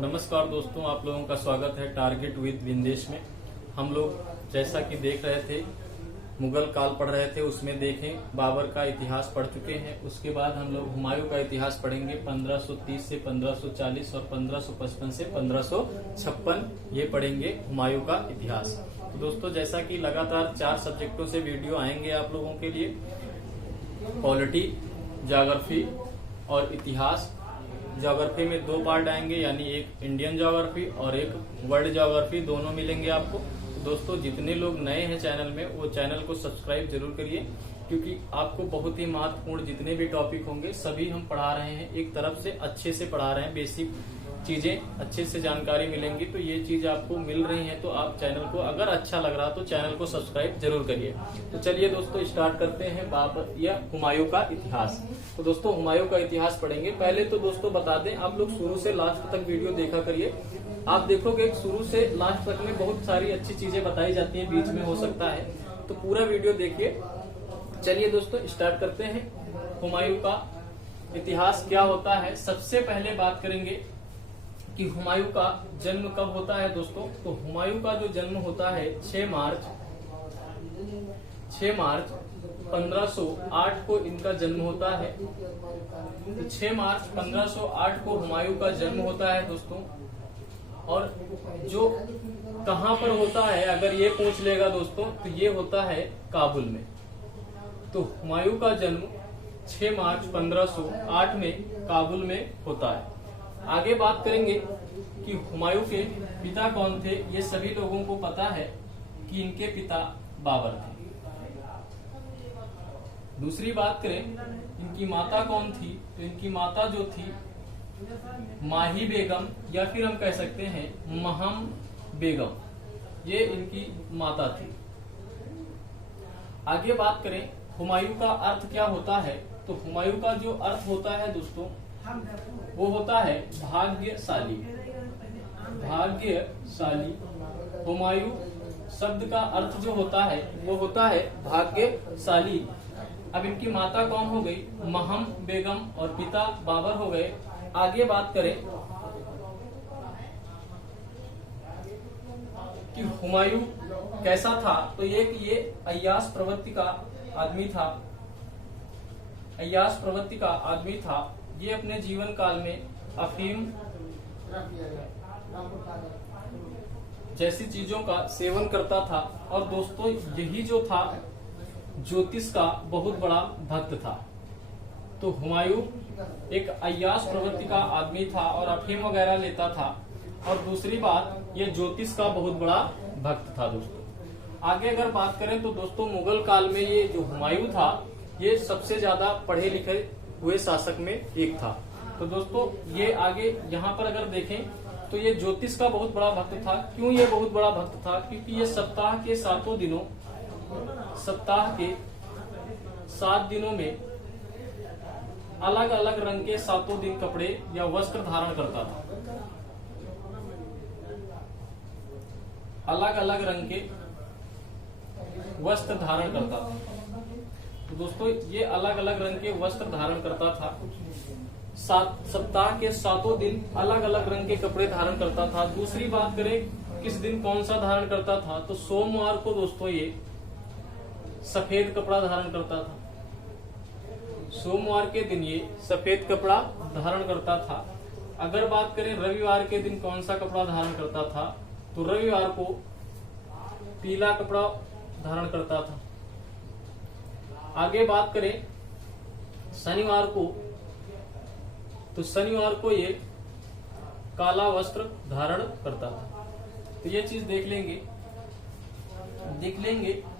नमस्कार दोस्तों, आप लोगों का स्वागत है टारगेट विद विंदेश में। हम लोग जैसा कि देख रहे थे, मुगल काल पढ़ रहे थे, उसमें देखें बाबर का इतिहास पढ़ चुके हैं। उसके बाद हम लोग हुमायूं का इतिहास पढ़ेंगे। 1530 से 1540 और 1555 से 1556 ये पढ़ेंगे हुमायूं का इतिहास। तो दोस्तों, जैसा कि लगातार 4 सब्जेक्टों से वीडियो आएंगे आप लोगों के लिए, पॉलिटी, ज्योग्राफी और इतिहास। ज्योग्राफी में 2 पार्ट आएंगे, यानी एक इंडियन ज्योग्राफी और एक वर्ल्ड ज्योग्राफी, दोनों मिलेंगे आपको। तो दोस्तों, जितने लोग नए हैं चैनल में, वो चैनल को सब्सक्राइब जरूर करिए, क्योंकि आपको बहुत ही महत्वपूर्ण जितने भी टॉपिक होंगे सभी हम पढ़ा रहे हैं। एक तरफ से अच्छे से पढ़ा रहे हैं, बेसिक चीजें अच्छे से जानकारी मिलेंगी। तो ये चीज आपको मिल रही है, तो आप चैनल को अगर अच्छा लग रहा तो चैनल को सब्सक्राइब जरूर करिए। तो चलिए दोस्तों, स्टार्ट करते हैं बाबर या हुमायूं का इतिहास। तो दोस्तों, हुमायूं का इतिहास पढ़ेंगे। पहले तो दोस्तों बता दें, आप लोग शुरू से लास्ट तक वीडियो देखा करिए। आप देखोगे शुरू से लास्ट तक में बहुत सारी अच्छी चीजें बताई जाती है, बीच में हो सकता है, तो पूरा वीडियो देखिए। चलिए दोस्तों, स्टार्ट करते हैं। हुमायूं का इतिहास क्या होता है, सबसे पहले बात करेंगे कि हुमायूं का जन्म कब होता है दोस्तों। तो हुमायूं का जो जन्म होता है 6 मार्च 1508 को इनका जन्म होता है। तो 6 मार्च 1508 को हुमायूं का जन्म होता है दोस्तों। और जो कहां पर होता है, अगर ये पूछ लेगा दोस्तों, तो ये होता है काबुल में। तो हुमायूं का जन्म 6 मार्च 1508 में काबुल में होता है। आगे बात करेंगे कि हुमायूं के पिता कौन थे। ये सभी लोगों को पता है कि इनके पिता बाबर थे। दूसरी बात करें, इनकी माता कौन थी, तो इनकी माता जो थी माही बेगम, या फिर हम कह सकते हैं महम बेगम, ये इनकी माता थी। आगे बात करें हुमायूं का अर्थ क्या होता है, तो हुमायूं का जो अर्थ होता है दोस्तों, वो होता है भाग्यशाली। भाग्यशाली। हुमायूं शब्द का अर्थ जो होता है वो होता है भाग्यशाली। अब इनकी माता कौन हो गई, महम बेगम, और पिता बाबर हो गए। आगे बात करें कि हुमायूं कैसा था, तो ये अय्याश प्रवृत्ति का आदमी था। अय्याश प्रवृत्ति का आदमी था। ये अपने जीवन काल में अफीम जैसी चीजों का सेवन करता था। और दोस्तों, यही जो था ज्योतिष का बहुत बड़ा भक्त था। तो हुमायूं एक अय्याश प्रवृत्ति का आदमी था और अफीम वगैरह लेता था। और दूसरी बात, ये ज्योतिष का बहुत बड़ा भक्त था दोस्तों। आगे अगर बात करें तो दोस्तों, मुगल काल में ये जो हुमायूं था, ये सबसे ज्यादा पढ़े लिखे हुए शासक में एक था। तो दोस्तों, ये आगे यहाँ पर अगर देखें तो ये ज्योतिष का बहुत बड़ा भक्त था। क्यों ये बहुत बड़ा भक्त था, क्योंकि ये सप्ताह के 7 दिनों में अलग अलग रंग के 7 दिन कपड़े या वस्त्र धारण करता था। अलग अलग रंग के वस्त्र धारण करता था। तो दोस्तों, ये अलग अलग रंग के वस्त्र धारण करता था। सप्ताह के 7 दिन अलग अलग रंग के कपड़े धारण करता था। दूसरी बात करें किस दिन कौन सा धारण करता था, तो सोमवार को दोस्तों ये सफेद कपड़ा धारण करता था। सोमवार के दिन ये सफेद कपड़ा धारण करता था। अगर बात करें रविवार के दिन कौन सा कपड़ा धारण करता था, तो रविवार को पीला कपड़ा धारण करता था। आगे बात करें शनिवार को, तो शनिवार को ये काला वस्त्र धारण करता था। तो ये चीज देख लेंगे।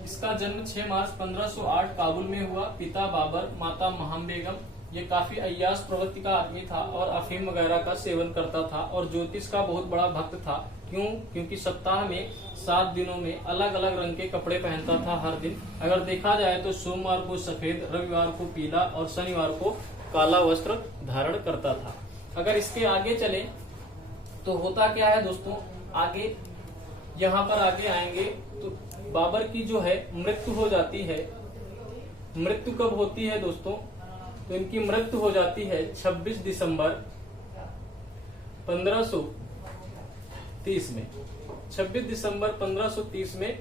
इसका जन्म 6 मार्च 1508 काबुल में हुआ। पिता बाबर, माता महम बेगम। ये काफी अय्याश प्रवृत्ति का आदमी था और अफीम वगैरह का सेवन करता था और ज्योतिष का बहुत बड़ा भक्त था। क्यों? क्योंकि सप्ताह में 7 दिनों में अलग अलग रंग के कपड़े पहनता था हर दिन। अगर देखा जाए तो सोमवार को सफेद, रविवार को पीला और शनिवार को काला वस्त्र धारण करता था। अगर इसके आगे चले तो होता क्या है दोस्तों, आगे यहाँ पर आगे आएंगे तो बाबर की जो है मृत्यु हो जाती है। मृत्यु कब होती है दोस्तों, तो इनकी मृत्यु हो जाती है 26 दिसंबर 1500 1530 में 26 दिसंबर 1530 में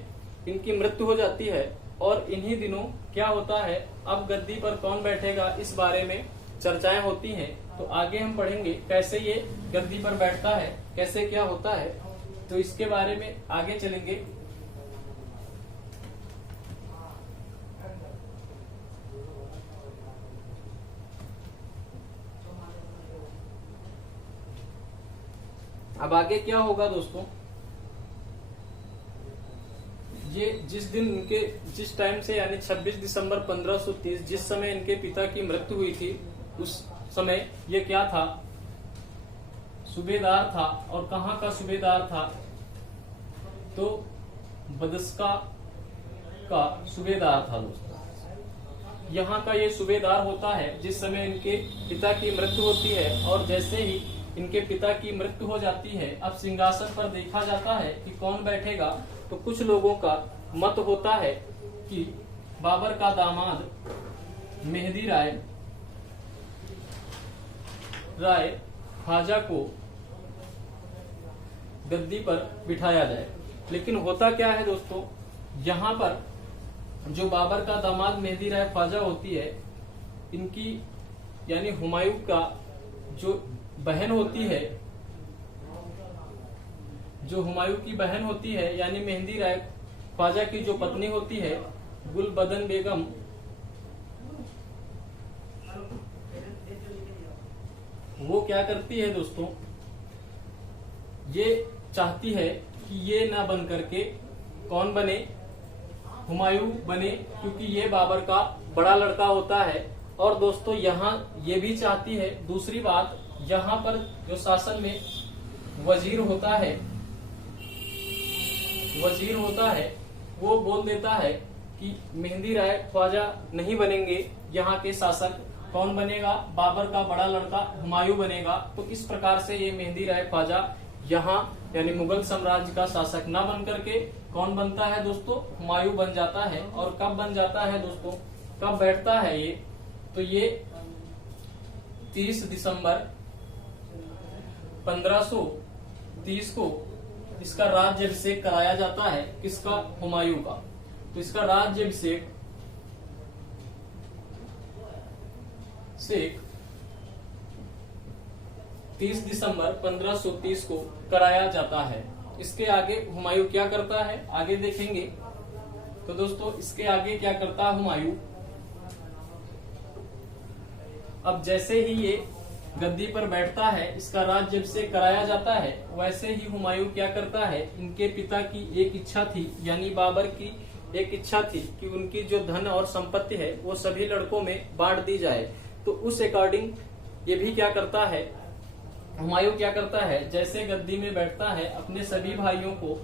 इनकी मृत्यु हो जाती है। और इन्हीं दिनों क्या होता है, अब गद्दी पर कौन बैठेगा इस बारे में चर्चाएं होती हैं। तो आगे हम पढ़ेंगे कैसे ये गद्दी पर बैठता है, कैसे क्या होता है, तो इसके बारे में आगे चलेंगे। अब आगे क्या होगा दोस्तों, ये जिस टाइम से यानी 26 दिसंबर 1530 जिस समय इनके पिता की मृत्यु हुई थी, उस समय ये क्या था, सूबेदार था। और कहाँ का सूबेदार था, तो बदस्का का सूबेदार था दोस्तों। यहाँ का ये सूबेदार होता है जिस समय इनके पिता की मृत्यु होती है। और जैसे ही इनके पिता की मृत्यु हो जाती है, अब सिंहासन पर देखा जाता है कि कौन बैठेगा। तो कुछ लोगों का मत होता है कि बाबर का दामाद मेहदी राय ख्वाजा को गद्दी पर बिठाया जाए। लेकिन होता क्या है दोस्तों, यहाँ पर जो बाबर का दामाद मेहदी राय ख्वाजा होती है, इनकी यानी हुमायूं का जो बहन होती है, जो हुमायूं की बहन होती है यानी मेहदी राय ख्वाजा की जो पत्नी होती है गुलबदन बेगम, वो क्या करती है दोस्तों, ये चाहती है कि ये ना बन करके कौन बने, हुमायूं बने, क्योंकि ये बाबर का बड़ा लड़का होता है। और दोस्तों यहाँ ये भी चाहती है, दूसरी बात, यहाँ पर जो शासन में वजीर होता है वो बोल देता है कि मेहदी राय ख्वाजा नहीं बनेंगे यहाँ के शासक, कौन बनेगा, बाबर का बड़ा लड़का हुमायूं बनेगा। तो इस प्रकार से ये मेहदी राय ख्वाजा यहाँ यानी मुगल साम्राज्य का शासक न बन करके कौन बनता है दोस्तों, हुमायूं बन जाता है। और कब बन जाता है दोस्तों, कब बैठता है ये, तो ये 30 दिसंबर 1530 को इसका राज्याभिषेक कराया जाता है। किसका, हुमायूं का। तो इसका राज्याभिषेक 30 दिसंबर 1530 को कराया जाता है। इसके आगे हुमायूं क्या करता है आगे देखेंगे। तो दोस्तों इसके आगे क्या करता है हुमायूं, अब जैसे ही ये गद्दी पर बैठता है, इसका राज्याभिषेक कराया जाता है, वैसे ही हुमायूं क्या करता है, इनके पिता की एक इच्छा थी यानी बाबर की एक इच्छा थी कि उनकी जो धन और संपत्ति है वो सभी लड़कों में बांट दी जाए। तो उस अकॉर्डिंग ये भी क्या करता है, हुमायूं क्या करता है, जैसे गद्दी में बैठता है अपने सभी भाइयों को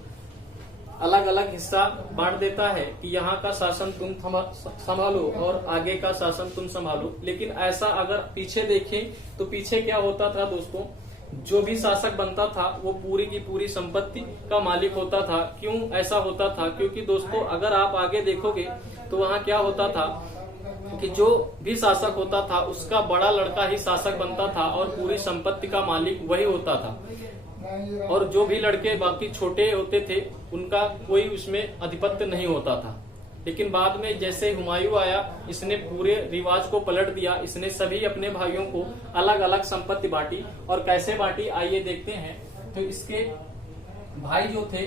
अलग अलग हिस्सा बांट देता है कि यहाँ का शासन तुम संभालो और आगे का शासन तुम संभालो। लेकिन ऐसा अगर पीछे देखें तो पीछे क्या होता था दोस्तों, जो भी शासक बनता था वो पूरी की पूरी संपत्ति का मालिक होता था। क्यों ऐसा होता था, क्योंकि दोस्तों अगर आप आगे देखोगे तो वहाँ क्या होता था कि जो भी शासक होता था उसका बड़ा लड़का ही शासक बनता था और पूरी संपत्ति का मालिक वही होता था। और जो भी लड़के बाकी छोटे होते थे उनका कोई उसमें अधिपत्य नहीं होता था। लेकिन बाद में जैसे हुमायूं आया, इसने पूरे रिवाज को पलट दिया, इसने सभी अपने भाइयों को अलग अलग संपत्ति बांटी। और कैसे बांटी आइए देखते हैं। तो इसके भाई जो थे,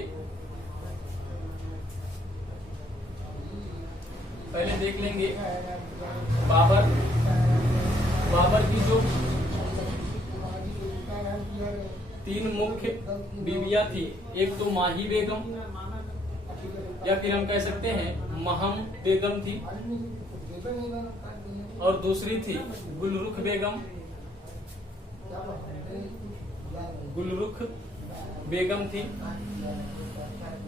पहले देख लेंगे बाबर की जो 3 मुख्य बीवियां थी, एक तो माही बेगम या फिर हम कह सकते हैं महम बेगम थी, और दूसरी थी गुलरुख बेगम थी,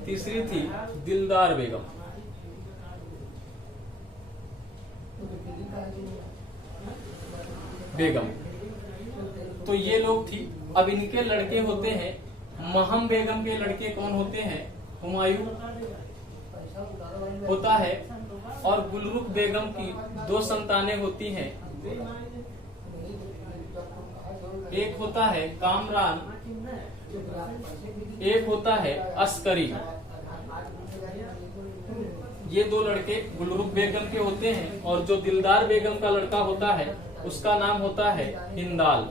तीसरी थी दिलदार बेगम। तो ये लोग थी। अब इनके लड़के होते हैं, महम बेगम के लड़के कौन होते हैं, हुमायूं होता है। और गुलरुख बेगम की 2 संतानें होती हैं, एक होता है कामरान, एक होता है अस्करी। ये दो लड़के गुलरुख बेगम के होते हैं और जो दिलदार बेगम का लड़का होता है उसका नाम होता है हिंदाल।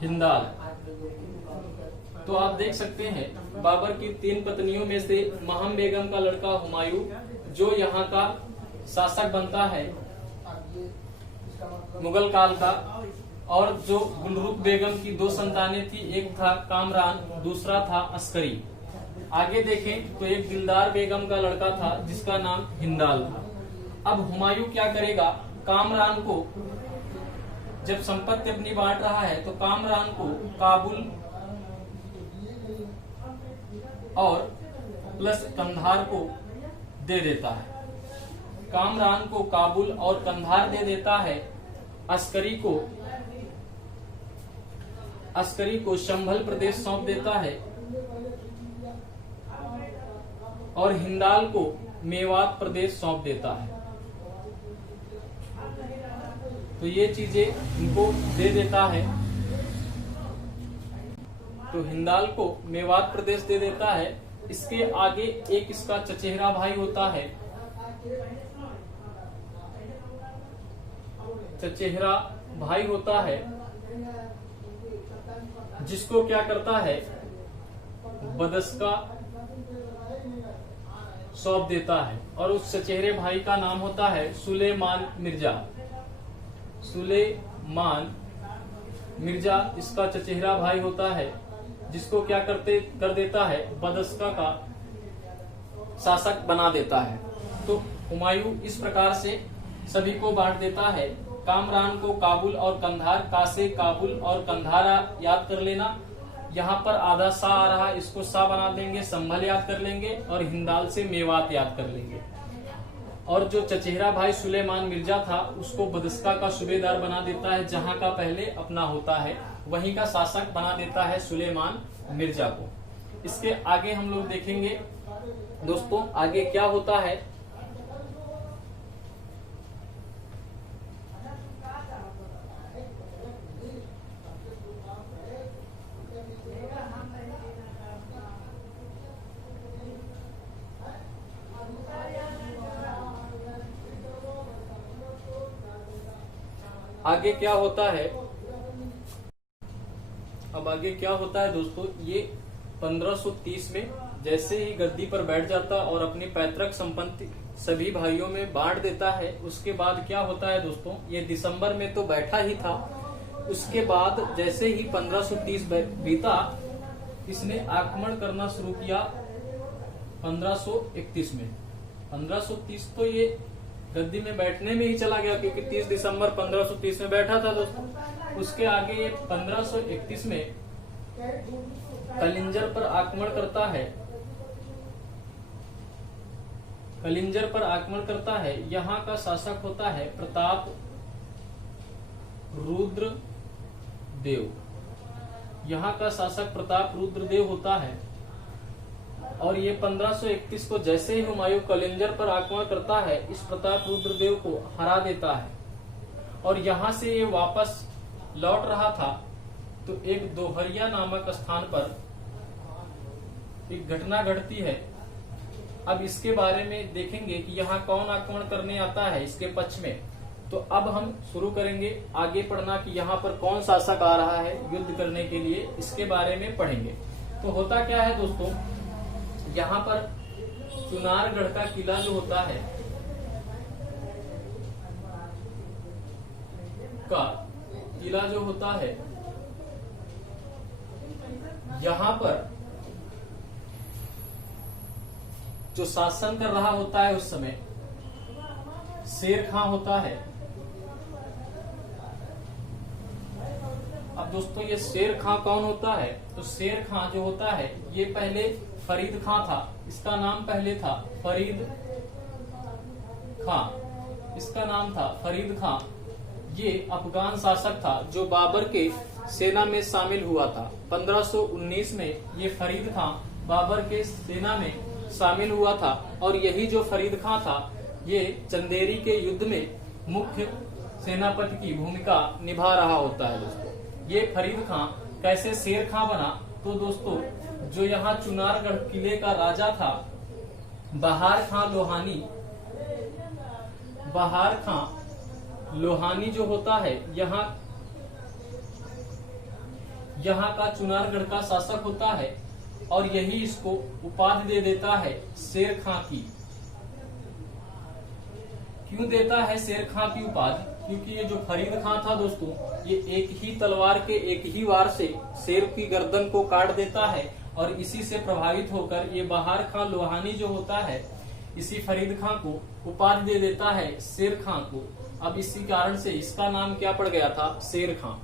हिंदाल। तो आप देख सकते हैं बाबर की 3 पत्नियों में से महम बेगम का लड़का हुमायूं जो यहाँ का शासक बनता है मुगल काल का, और जो गुलरुख बेगम की 2 संतानें थी, एक था कामरान, दूसरा था अस्करी। आगे देखें तो एक दिलदार बेगम का लड़का था जिसका नाम हिंदाल था। अब हुमायूं क्या करेगा, कामरान को जब संपत्ति अपनी बांट रहा है तो कामरान को काबुल और प्लस कंधार को दे देता है। कामरान को काबुल और कंधार दे देता है। अस्करी को शंभल प्रदेश सौंप देता है और हिंदाल को मेवात प्रदेश सौंप देता है। तो ये चीजें इनको दे देता है। तो हिंदाल को मेवात प्रदेश दे देता है। इसके आगे एक इसका चचेरा भाई होता है, चचेरा भाई होता है, जिसको क्या करता है, बदस्का सौंप देता है। और उस चचेरे भाई का नाम होता है सुलेमान मिर्जा। सुलेमान मिर्जा इसका चचेरा भाई होता है, जिसको क्या कर देता है, बदस्का का शासक बना देता है। तो हुमायूं इस प्रकार से सभी को बांट देता है। कामरान को काबुल और कंधार, का से काबुल और कंधारा याद कर लेना। यहाँ पर आधा सा आ रहा है, इसको सा बना देंगे, संभल याद कर लेंगे, और हिंदाल से मेवात याद कर लेंगे। और जो चचेरा भाई सुलेमान मिर्जा था उसको बदस्का का सूबेदार बना देता है, जहाँ का पहले अपना होता है वहीं का शासक बना देता है सुलेमान मिर्जा को। इसके आगे हम लोग देखेंगे दोस्तों आगे क्या होता है। आगे क्या होता है, अब आगे क्या होता है दोस्तों, ये 1530 में जैसे ही गद्दी पर बैठ जाता और अपनी पैतृक संपत्ति सभी भाइयों में बांट देता है, उसके बाद क्या होता है दोस्तों, ये दिसंबर में तो बैठा ही था, उसके बाद जैसे ही 1530 बीता, इसने आक्रमण करना शुरू किया 1531 में। 1530 तो ये गद्दी में बैठने में ही चला गया, क्योंकि 30 दिसंबर 1530 में बैठा था दोस्तों। उसके आगे ये 1531 में कलिंजर पर आक्रमण करता है। कलिंजर पर आक्रमण करता है। यहाँ का शासक होता है प्रताप रुद्र देव। यहाँ का शासक प्रताप रुद्र देव होता है। और ये 1531 को जैसे ही हुमायूं कलिंजर पर आक्रमण करता है, इस प्रताप रुद्रदेव को हरा देता है। और यहाँ से ये वापस लौट रहा था तो एक दोहरिया नामक स्थान पर एक घटना घटती है। अब इसके बारे में देखेंगे कि यहाँ कौन आक्रमण करने आता है इसके पक्ष में। तो अब हम शुरू करेंगे आगे पढ़ना कि यहाँ पर कौन शासक आ रहा है युद्ध करने के लिए, इसके बारे में पढ़ेंगे। तो होता क्या है दोस्तों, यहाँ पर चुनारगढ़ का किला जो होता है यहाँ पर जो शासन कर रहा होता है उस समय शेर खां होता है। अब दोस्तों ये शेर खां कौन होता है, तो शेर खां जो होता है ये पहले फरीद खां था, इसका नाम पहले था फरीद खां, इसका नाम था फरीद खां। ये अफगान शासक था जो बाबर के सेना में शामिल हुआ था। 1519 में ये फरीद खां बाबर के सेना में शामिल हुआ था। और यही जो फरीद खां था ये चंदेरी के युद्ध में मुख्य सेनापति की भूमिका निभा रहा होता है दोस्तों। ये फरीद खां कैसे शेर खां बना, तो दोस्तों जो यहाँ चुनारगढ़ किले का राजा था बहार खां लोहानी जो होता है, यहाँ का चुनारगढ़ का शासक होता है और यही इसको उपाधि दे देता है शेर खां की। क्यों देता है शेर खां की उपाधि? क्योंकि ये जो फरीद खां था दोस्तों, ये एक ही तलवार के एक ही वार से शेर की गर्दन को काट देता है और इसी से प्रभावित होकर ये बहार खां लोहानी जो होता है इसी फरीद खां को उपाधि दे देता है शेर खां को। अब इसी कारण से इसका नाम क्या पड़ गया था, शेर खां।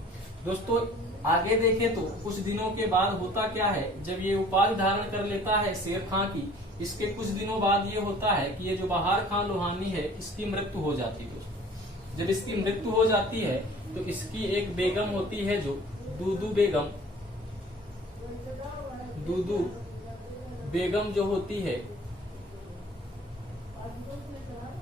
दोस्तों आगे देखें तो कुछ दिनों के बाद होता क्या है, जब ये उपाधि धारण कर लेता है शेर खां की, इसके कुछ दिनों बाद ये होता है कि ये जो बहार खां लोहानी है इसकी मृत्यु हो जाती है दोस्तों। जब इसकी मृत्यु हो जाती है तो इसकी एक बेगम होती है जो दूदू बेगम जो होती है,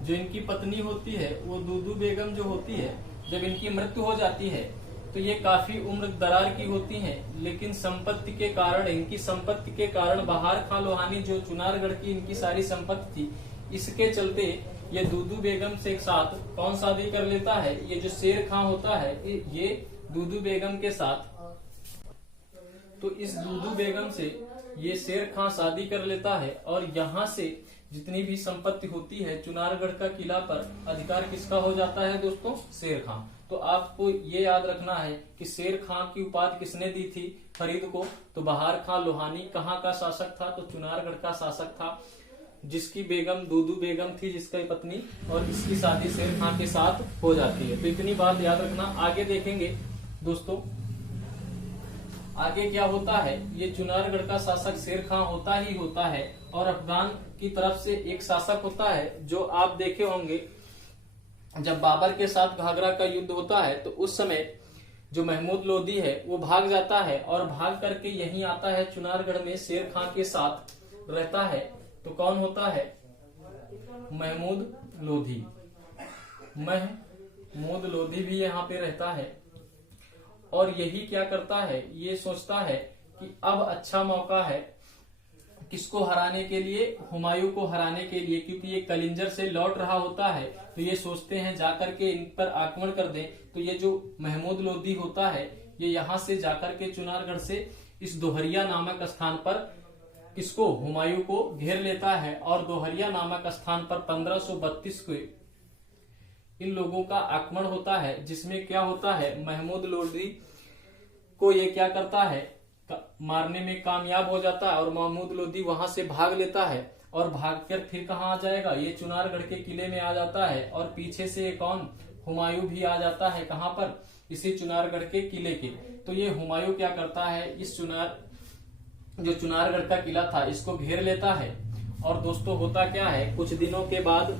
जो इनकी पत्नी होती है वो दूदू बेगम जो होती है, जब इनकी मृत्यु हो जाती है तो ये काफी उम्र दरार की होती हैं, लेकिन इनकी संपत्ति के कारण बहार खां लोहानी जो चुनारगढ़ की इनकी सारी संपत्ति थी, इसके चलते ये दूदू बेगम से एक साथ कौन शादी कर लेता है, ये जो शेर खां होता है ये दूदू बेगम के साथ, तो इस दूदू बेगम से ये शेर खां शादी कर लेता है और यहाँ से जितनी भी संपत्ति होती है चुनारगढ़ का किला पर अधिकार किसका हो जाता है दोस्तों, शेर खां। तो आपको ये याद रखना है कि शेर खां की उपाधि किसने दी थी फरीद को, तो बहार खां लोहानी कहाँ का शासक था, तो चुनारगढ़ का शासक था, जिसकी बेगम दूदू बेगम थी, जिसकी पत्नी, और इसकी शादी शेर खां के साथ हो जाती है। तो इतनी बात याद रखना। आगे देखेंगे दोस्तों आगे क्या होता है, ये चुनारगढ़ का शासक शेर खां होता ही होता है और अफगान की तरफ से एक शासक होता है जो आप देखे होंगे जब बाबर के साथ घाघरा का युद्ध होता है तो उस समय जो महमूद लोदी है वो भाग जाता है और भाग करके यहीं आता है चुनारगढ़ में शेर खां के साथ रहता है। तो कौन होता है, महमूद लोधी भी यहाँ पे रहता है और यही क्या करता है, ये सोचता है कि अब अच्छा मौका है किसको हराने के लिए, हुमायूं को हराने के लिए, क्योंकि ये कलिंजर से लौट रहा होता है। तो ये सोचते हैं जाकर के इन पर आक्रमण कर दें। तो ये जो महमूद लोदी होता है ये यहाँ से जाकर के चुनारगढ़ से इस दोहरिया नामक स्थान पर किसको, हुमायूं को घेर लेता है और दोहरिया नामक स्थान पर 1532 को इन लोगों का आक्रमण होता है, जिसमें क्या होता है, महमूद लोदी को ये क्या करता है, मारने में कामयाब हो जाता है और महमूद लोदी वहां से भाग लेता है और भागकर फिर कहाँ आ जाएगा, ये चुनारगढ़ के किले में आ जाता है और पीछे से कौन, हुमायूं भी आ जाता है, कहाँ पर, इसी चुनारगढ़ के किले के। तो ये हुमायूं क्या करता है, इस जो चुनारगढ़ का किला था इसको घेर लेता है। और दोस्तों होता क्या है, कुछ दिनों के बाद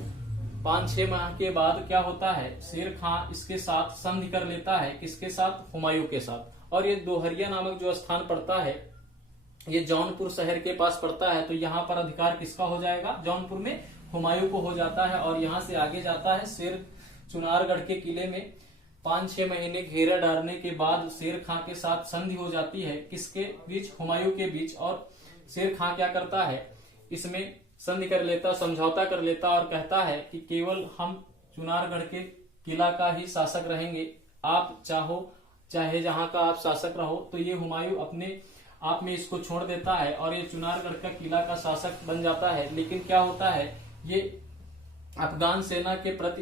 5-6 माह के बाद क्या होता है, शेर खां इसके साथ संधि कर लेता है, किसके साथ, हुमायूं के साथ। और ये दोहरिया नामक जो स्थान पड़ता है ये जौनपुर शहर के पास पड़ता है। तो यहाँ पर अधिकार किसका हो जाएगा, जौनपुर में हुमायूं को हो जाता है और यहाँ से आगे जाता है शेर। चुनारगढ़ के किले में 5-6 महीने घेरा डालने के बाद शेर खां के साथ संधि हो जाती है, किसके बीच, हुमायूं के बीच। और शेर खां क्या करता है, इसमें संधि कर लेता, समझौता कर लेता और कहता है कि केवल हम चुनारगढ़ के किला का ही शासक रहेंगे, आप चाहे जहां का आप शासक रहो। तो ये हुमायूं अपने आप में इसको छोड़ देता है और ये चुनारगढ़ का किला का शासक बन जाता है। लेकिन क्या होता है, ये अफगान सेना के प्रति